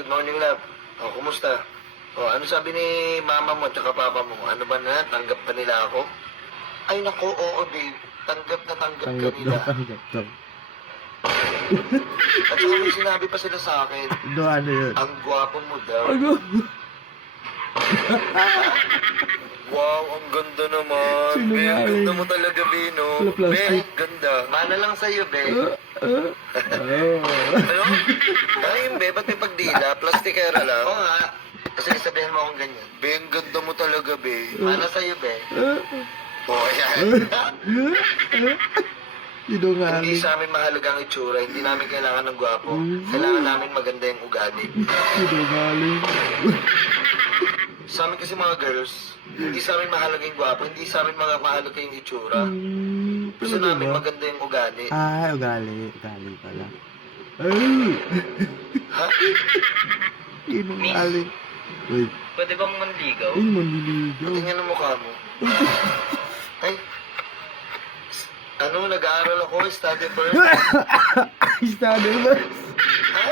good morning, love. O, kumusta? O, ano sabi ni mama mo at saka papa mo? Ano ba na? Tanggap ba nila ako? Ay, naku, oo, babe. Tanggap na tanggap ka nila. Tanggap daw. At saka may sinabi pa sila sa akin, No, ano yun? ang gwapo mo daw. Ano? Wow, ang ganda naman. Sino Be, nga ang eh? ganda mo talaga, Be, no? Wala plastic. Be, ganda. Mana lang sa'yo, Be. Oh. Ano? Ay, Be, ba't may pagdila? Plastikera lang. Oo nga. Kasi sabihin mo akong ganyan. Be, ang ganda mo talaga, Be. Mana sa'yo, Be. Oo, ayan. Sino nga Hindi rin? sa amin mahalaga ang itsura. Hindi namin kailangan ng gwapo. Kailangan namin maganda yung ugali. Sino nga rin? Sa amin kasi mga girls, hindi sa amin mahalaga yung gwapo. Hindi sa amin mahalaga yung itsura. Gusto Talaga namin ba? maganda yung ugali. Ah, ugali. Ugali pala. Ay! Ha? Sino nga rin? Uy, Pwede bang manligaw? ay, manliligaw. Tingnan ang mukha mo. Ay. Ano, nag-aaral ako, study first. Ay, study ba? Ha?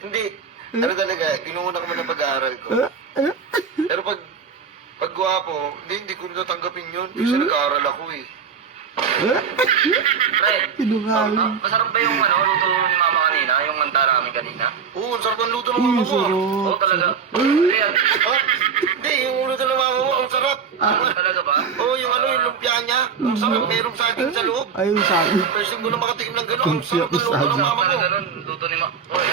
Hindi. Ano talaga, inuuna ko man ang pag-aaral ko. Pero pag gwapo, hindi ko natanggapin yun. Kasi nag-aaral ako eh. Pre, Sino nga rin? masarap ba yung luto ni mama kanina? Yung manta namin kanina? Oo, ang sarap ng luto ng Uy, mama mo. sarap. Oo, talaga. Ay! Pre, Ha? Hindi, yung luto ng mama mo, ang sarap. talaga ba? Oo, yung ano, yung lumpia niya. Ang sarap, mayroong saging sa loob. Ay, sabi. First time ko na makatikim ng gano'n. Ang sarap ng luto ng Saging. mama mo. Talaga nun, luto ni mama. Oy,